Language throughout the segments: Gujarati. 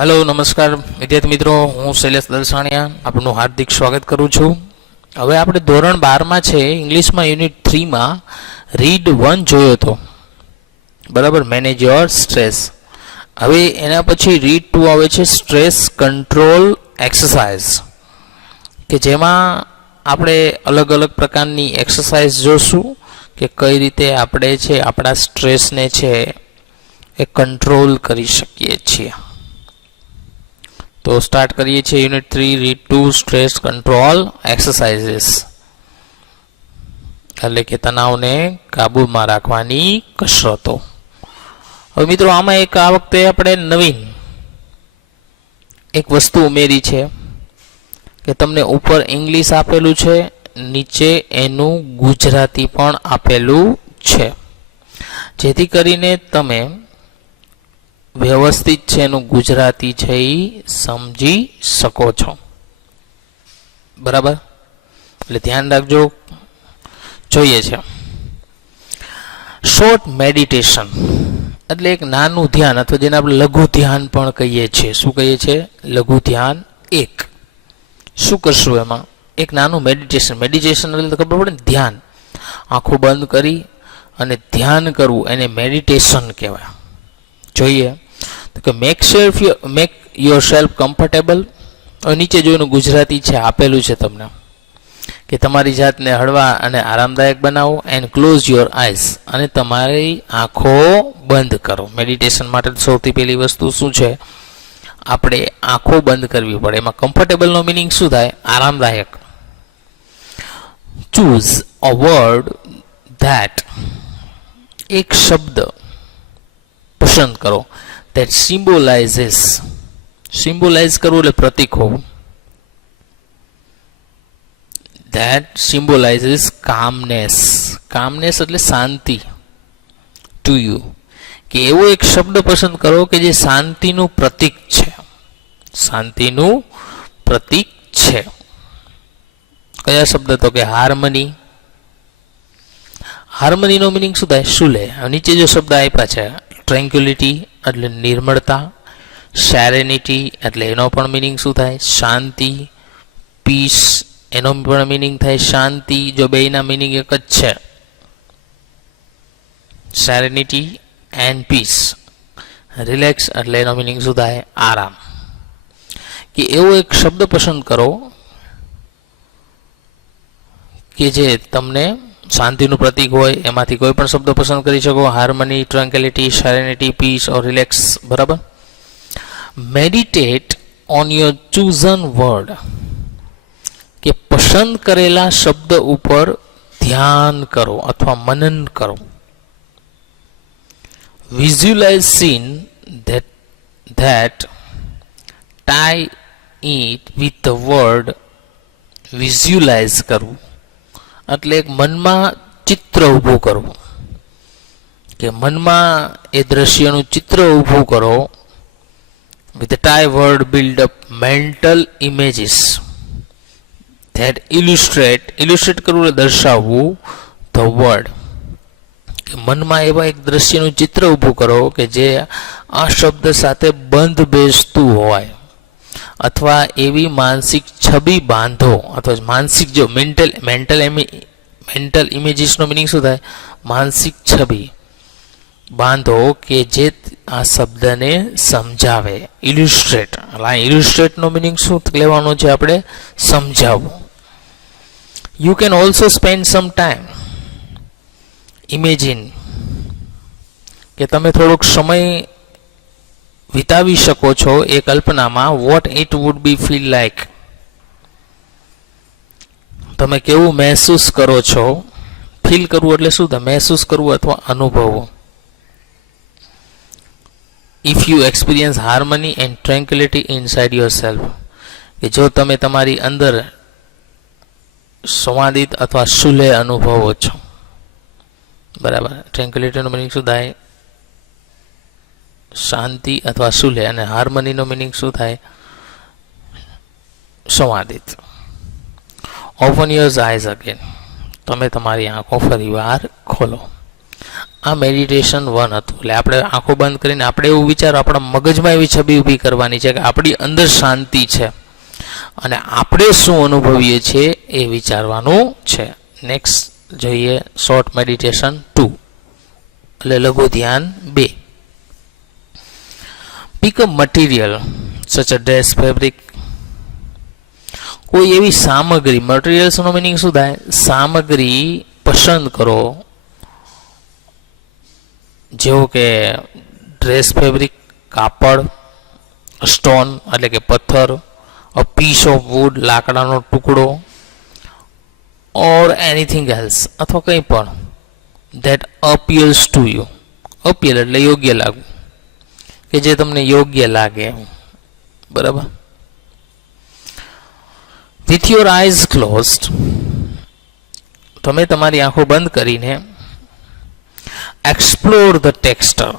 हेलो नमस्कार विद्यार्थी मित्रों, हूँ शैलेष दलसाणिया आपનું हार्दिक स्वागत करूँ छूँ। હવે આપણે ધોરણ 12 માં છે ઇંગ્લિશમાં યુનિટ 3 માં રીડ 1 જોયો હતો, બરાબર, મેનેજ યોર સ્ટ્રેસ। હવે એના પછી રીડ 2 આવે છે સ્ટ્રેસ કંટ્રોલ એક્સરસાઇઝ, કે જેમાં આપણે અલગ અલગ પ્રકારની એક્સરસાઇઝ જોશું કે કઈ રીતે આપણે છે આપણા સ્ટ્રેસને છે એ કંટ્રોલ કરી શકીએ છીએ। तो स्टार्ट करिए छे unit 3 read 2 stress control exercises, એટલે કે તણાવને કાબૂમાં રાખવાની કસરતો। હવે મિત્રો આમાં એક આ વખતે આપણે નવીન એક વસ્તુ ઉમેરી છે કે તમને ઉપર ઇંગ્લિશ આપેલું છે, નીચે એનું ગુજરાતી પણ આપેલું છે, જેથી કરીને તમે વ્યવસ્થિત છે એનું ગુજરાતી છે એ સમજી શકો છો, બરાબર। એટલે ધ્યાન રાખજો। જોઈએ છે શોર્ટ મેડિટેશન એટલે એક નાનું ધ્યાન, અથવા જેને આપણે લઘુ ધ્યાન પણ કહીએ છીએ। શું કહીએ છીએ? લઘુ ધ્યાન એક। શું કરશું એમાં? એક નાનું મેડિટેશન। મેડિટેશન એટલે ખબર પડે ને, ધ્યાન, આંખો બંધ કરી અને ધ્યાન કરવું, એને મેડિટેશન કહેવાય। જોઈએ તો કે મેક યોર સેલ્ફ કમ્ફર્ટેબલ। નીચે જોઈને ગુજરાતી છે આપેલું છે તમને કે તમારી જાતને હળવા અને આરામદાયક બનાવો, એન્ડ ક્લોઝ યોર આઈઝ, અને તમારી આંખો બંધ કરો। મેડિટેશન માટે સૌથી પહેલી વસ્તુ શું છે? આપણે આંખો બંધ કરવી પડે। એમાં કમ્ફર્ટેબલનો મિનિંગ શું થાય? આરામદાયક। ચૂઝ અ વર્ડ ધેટ, એક શબ્દ પસંદ કરો, that symbolizes, symbolize કરવું એટલે પ્રતીક હોવું, that symbolizes calmness, calmness એટલે શાંતિ, to you, કે એવો એક શબ્દ પસંદ કરો કે જે શાંતિનું પ્રતીક છે, શાંતિનું પ્રતીક છે। કયા શબ્દ? તો કે હાર્મની। હાર્મનીનો મિનિંગ શું થાય? સુલે। નીચે જો શબ્દ આપ્યા છે, ટ્રેન્ક્યુલિટી એટલે નિર્મળતા, સેરેનિટી એટલે એનો પણ મિનિંગ શું થાય? શાંતિ, પીસ એનો પણ મિનિંગ થાય શાંતિ, જો બેયના મિનિંગ એક જ છે, સેરેનિટી એન્ડ પીસ। રિલેક્સ એટલે એનો મિનિંગ શું થાય? આરામ। કે એવો એક શબ્દ પસંદ કરો કે જે તમને શાંતિનું પ્રતીક હોય, એમાંથી કોઈ પણ શબ્દ પસંદ કરી શકો, હાર્મની, ટ્રેન્ક્યુલિટી, સેરેનિટી, પીસ ઓર રિલેક્સ, બરાબર। મેડિટેટ ઓન યોર ચૂઝન વર્ડ, કે પસંદ કરેલા શબ્દ ઉપર ધ્યાન કરો અથવા મનન કરો। Visualise seen that tie it with the word, visualise કરવું એટલે એક મનમાં ચિત્ર ઊભું કરવું, કે મનમાં એ દ્રશ્યનું ચિત્ર ઊભું કરો। With thy word build up mental images that illustrate, illustrate કરવું એટલે દર્શાવવું, ધ વર્ડ, કે મનમાં એવા એક દ્રશ્યનું ચિત્ર ઊભું કરો કે જે આ શબ્દ સાથે બંધ બેસતું હોય, અથવા એવી માનસિક છબી બાંધો, અથવા માનસિક જો મેન્ટલ ઇમેજીસનો મિનિંગ શું થાય? માનસિક છબી બાંધો કે જે આ શબ્દને સમજાવે, ઇલ્યુસ્ટ્રેટ। ઇલ્યુસ્ટ્રેટનો મિનિંગ શું લેવાનો છે આપણે? સમજાવવું। You can also spend some time, imagine, કે તમે થોડોક સમય વિતાવી શકો છો એ કલ્પનામાં, what it would be feel like, તમે કેવું મહેસૂસ કરો છો। ફીલ કરવું એટલે શું થાય? મહેસૂસ કરવું અથવા અનુભવવું। If you experience harmony and tranquillity inside yourself, કે જો તમે તમારી અંદર સંવાદિત અથવા સુલે અનુભવો છો, બરાબર। ટ્રેન્ક્યુલિટીનો મિનિંગ શું થાય? શાંતિ અથવા સુલે, અને હાર્મનીનો મિનિંગ શું થાય? સંવાદિત। ઓપન યોર આઈઝ અગેન, તમે તમારી આંખો ફરી વાર ખોલો। આ મેડિટેશન 1 હતું. એટલે આપણે આંખો બંધ કરીને આપણે એવું વિચારો, આપણા મગજમાં એવી છબી ઊભી કરવાની છે કે આપણી અંદર શાંતિ છે અને આપણે શું અનુભવીએ છીએ એ વિચારવાનું છે. નેક્સ્ટ જોઈએ શોર્ટ મેડિટેશન 2 એટલે લઘુ ધ્યાન 2. પિક અ મટીરિયલ સચ અ ડ્રેસ, ફેબ્રિક. કોઈ એવી સામગ્રી, મટીરિયલ્સનો મિનિંગ શું થાય? સામગ્રી પસંદ કરો, જેવો કે ડ્રેસ, ફેબ્રિક, કાપડ, સ્ટોન એટલે કે પથ્થર, અ પીસ ઓફ વુડ લાકડાનો ટુકડો, ઓર એનીથિંગ એલ્સ અથવા કંઈ પણ that appears to you. Appear એટલે યોગ્ય લાગવું, કે જે તમને યોગ્ય લાગે, બરાબર. વિથ યોર આઈઝ ક્લોઝડ, તમે તમારી આંખો બંધ કરીને એક્સપ્લોર ધ ટેક્સચર.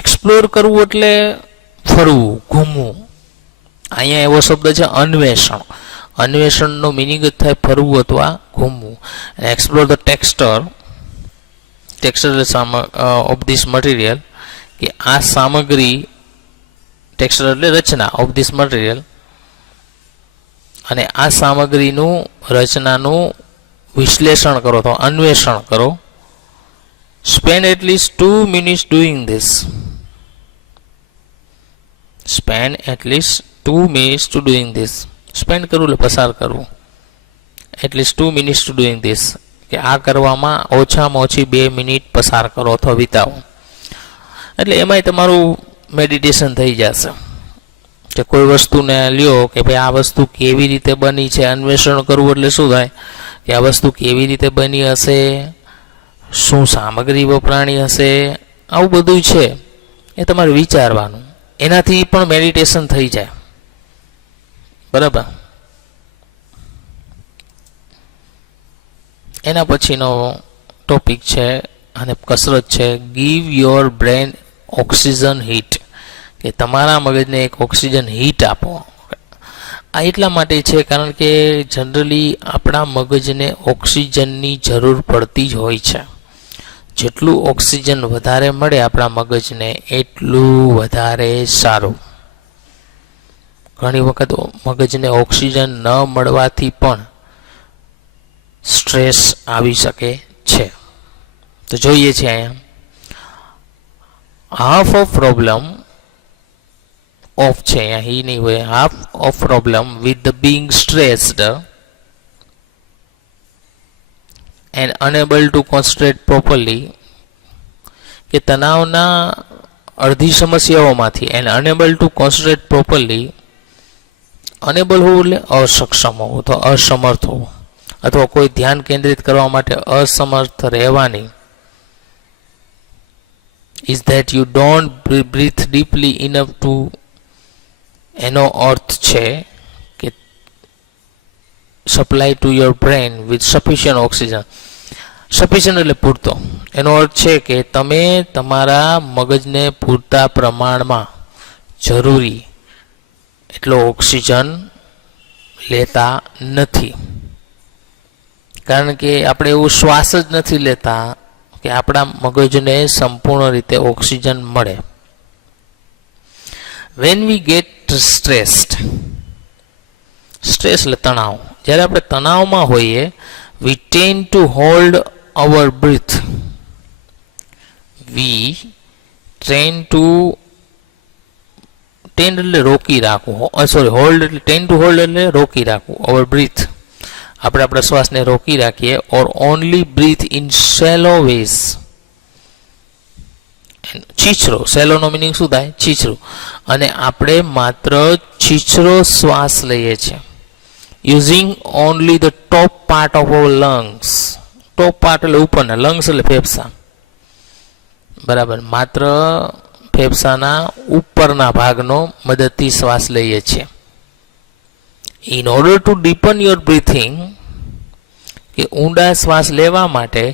એક્સપ્લોર કરવું એટલે ફરવું, ઘૂમવું. અહીંયા એવો શબ્દ છે અન્વેષણ. અન્વેષણનો મિનિંગ જ થાય ફરવું અથવા ઘૂમવું. Explore the texture, texture of this material, કે આ સામગ્રી, ટેક્સચર એટલે રચના, ઓફ ધીસ મટીરિયલ, અને આ સામગ્રીનું રચનાનું વિશ્લેષણ કરો, તો અન્વેષણ કરો. Spend at least 2 minutes doing this. Spend at least 2 minutes to doing this. Spend કરવું એટલે પસાર કરવું. At least 2 minutes to doing this. કે આ કરવામાં ઓછામાં ઓછી 2 મિનિટ પસાર કરો અથવા વિતાવો. એટલે એમાંય તમારું મેડિટેશન થઈ જશે. કે કોઈ વસ્તુને લ્યો કે ભાઈ આ વસ્તુ કેવી રીતે બની છે, અન્વેષણ કરવું એટલે શું થાય કે આ વસ્તુ કેવી રીતે બની હશે, શું સામગ્રી વપરાણી હશે, આવું બધું છે એ તમારે વિચારવાનું. એનાથી પણ મેડિટેશન થઈ જાય, બરાબર. એના પછીનો ટોપિક છે અને કસરત છે give your brain oxygen heat. કે તમારા મગજને એક ઓક્સિજન હીટ આપો. આ એટલા માટે છે કારણ કે જનરલી આપણા મગજને ઓક્સિજનની જરૂર પડતી જ હોય છે. જેટલું ઓક્સિજન વધારે મળે આપણા મગજને એટલું વધારે સારું. ઘણી વખત મગજને ઓક્સિજન ન મળવાથી પણ સ્ટ્રેસ આવી શકે છે. તો જોઈએ છીએ અહીંયા હાફ ઓફ પ્રોબ્લેમ ઓફ છે, અહીંયા હી નહીં હોય, half of problem with the being stressed and unable to concentrate properly. કે તણાવના અડધી સમસ્યાઓમાંથી and unable to concentrate properly, unable હોવું એટલે અસક્ષમ હોવું, તો અસમર્થ હોવું અથવા કોઈ ધ્યાન કેન્દ્રિત કરવા માટે અસમર્થ રહેવાની. is that you don't breathe deeply enough to, એનો અર્થ છે કે supply to your brain with sufficient oxygen. Sufficient એટલે પૂરતો. એનો અર્થ છે કે તમે તમારા મગજને પૂરતા પ્રમાણમાં જરૂરી એટલો ઓક્સિજન લેતા નથી. કારણ કે આપણે એવું શ્વાસ જ નથી લેતા કે આપણા મગજને સંપૂર્ણ રીતે ઓક્સિજન મળે. When we get stressed, stress એટલે તણાવ. જ્યારે આપણે તણાવમાં હોઈએ, we tend to hold our breath. We tend એટલે રોકી રાખવું, સોરી, હોલ્ડ એટલે tend to hold એટલે રોકી રાખવું, our breath. આપણે આપણા શ્વાસને રોકી રાખીએ. or only breathe in shallow ways. છીછરો, સેલો નો મિનિંગ શું થાય? છીછરું. અને આપણે માત્ર છીછરો શ્વાસ લઈએ છીએ. using only the top part of our lungs. Top part એટલે ઉપરના, લંગ્સ એટલે ફેફસા, બરાબર. માત્ર ફેફસાના ઉપરના ભાગનો મદદથી શ્વાસ લઈએ છીએ. in order to deepen your breathing, કે ઊંડા શ્વાસ લેવા માટે,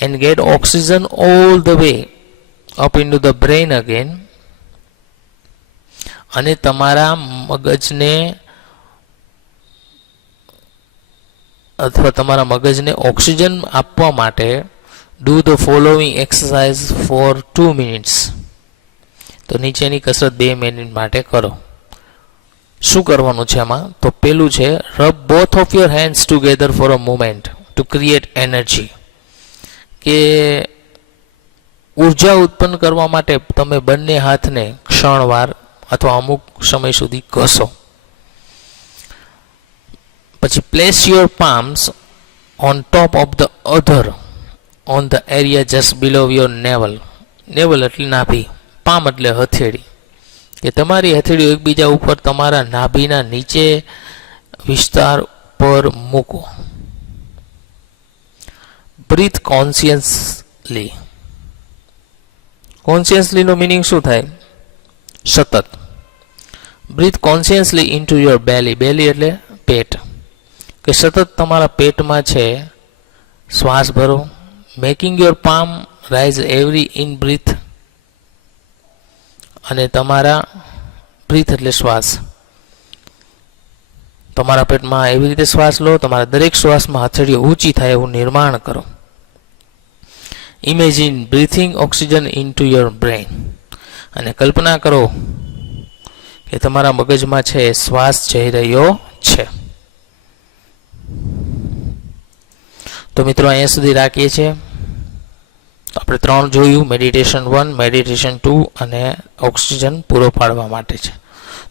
and get oxygen all the way up into the brain again, અને તમારા મગજને અથવા તમારા મગજને ઓક્સિજન આપવા માટે do the following exercise for 2 minutes. તો નીચેની કસરત 2 મિનિટ માટે કરો. શું કરવાનું છે એમાં? તો પેલું છે rub both of your hands together for a moment to create energy. કે ઉર્જા ઉત્પન્ન કરવા માટે તમે બંને હાથને ક્ષણવાર અથવા અમુક સમય સુધી ઘસો. પછી place your palms on top of the other on the area just below your naval. Naval એટલે નાભી, પામ એટલે હથેળી. કે તમારી હથેળીઓ એકબીજા ઉપર તમારા નાભીના નીચે વિસ્તાર પર મૂકો. Breathe consciously. કોન્શિયસલી નો મિનિંગ શું થાય? સતત. Breathe consciously into your belly. Belly એટલે પેટ. કે સતત તમારા પેટમાં છે શ્વાસ ભરો. Making your palm rise every in breath. અને તમારા બ્રીથ એટલે શ્વાસ. તમારા પેટમાં એવી રીતે શ્વાસ લો, તમારા દરેક શ્વાસમાં હથેળીઓ ઊંચી થાય એવું નિર્માણ કરો. Imagine breathing oxygen into your brain. અને કલ્પના કરો કે તમારા મગજમાં છે શ્વાસ જઈ રહ્યો છે. તો મિત્રો અહીંયા સુધી રાખીએ છીએ. આપણે 3 જોયું, મેડિટેશન 1, મેડિટેશન 2 અને ઓક્સિજન પૂરો પાડવા માટે છે.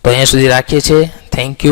તો અહીંયા સુધી રાખીએ છીએ. Thank you.